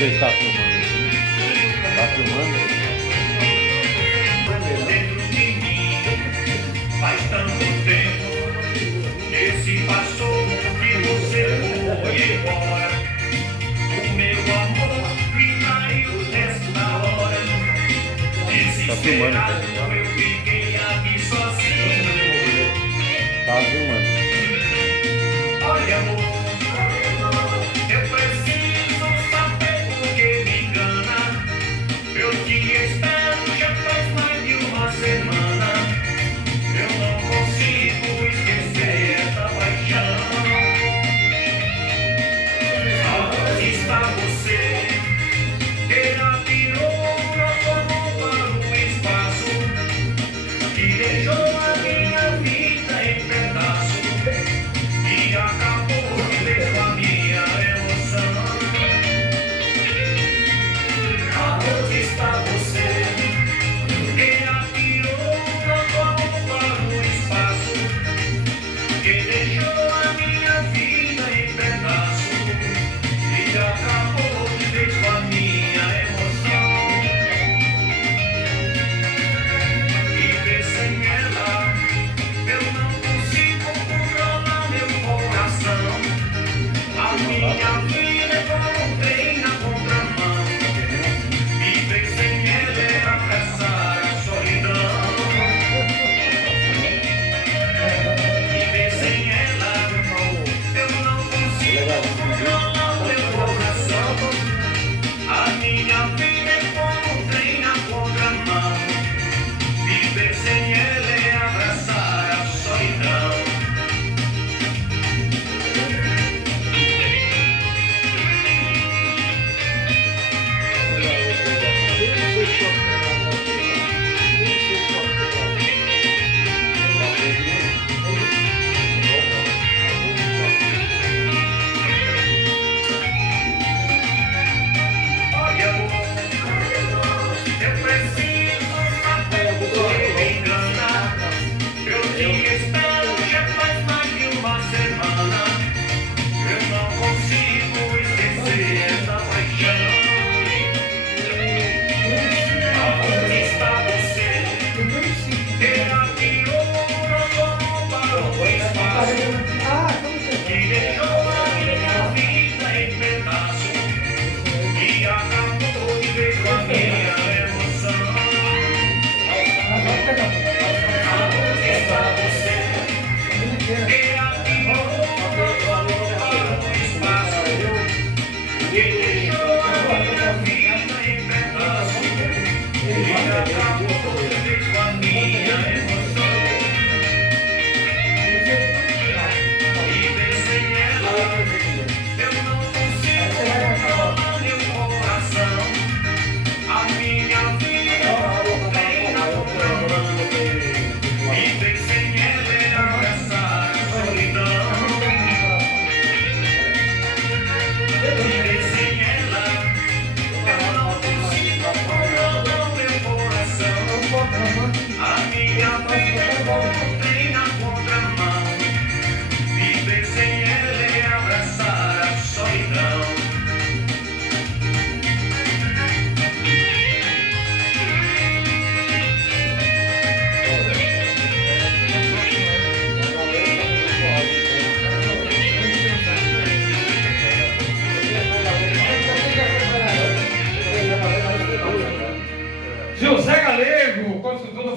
Você está filmando? Está filmando? Dentro de mim faz tanto tempo que se passou que você foi embora. O meu amor me traiu nesta hora. Desesperado eu fiquei aqui sozinho. Está filmando. Olha, amor, eu preciso saber por que me engana. Eu te espero já faz mais de uma semana. Eu não consigo esquecer essa paixão. Aonde está você? Que atirou nosso amor para o espaço e deixou a minha vida em pedaços e acabou de ver com a minha emoção. Aonde está você? Que atirou nosso amor para o espaço que deixou a minha vida em pedaços e acabou de vez com a minha emoção. Viver sem ela, eu não consigo controlar meu coração. A minha vida é como um trem na contramão. Viver sem ela é apressar a solidão. Viver sem ela, eu não consigo controlar meu coração. A minha vida é como um trem na contramão. Viver sem ela é abraçar a solidão. Olha, amor, eu preciso saber por que me engana. Eu te espero já faz mais de uma semana. Eu não consigo esquecer essa paixão. Aonde está você? Que atirou nosso amor para o espaço e deixou a minha vida em pedaços e acabou de vez com a minha emoção. Aonde está você? Que atirou nosso amor para o espaço e deixou a minha vida em pedaços e acabou de vez com a minha emoção. Viver sem ela, eu não consigo controlar meu coração. A minha vida é como um trem na contramão. Viver sem ela é abraçar a solidão. Viver sem ela, eu não consigo controlar meu coração. A minha vida é como um trem na contramão. Viver sem ela é abraçar a solidão. José Galego, construtor do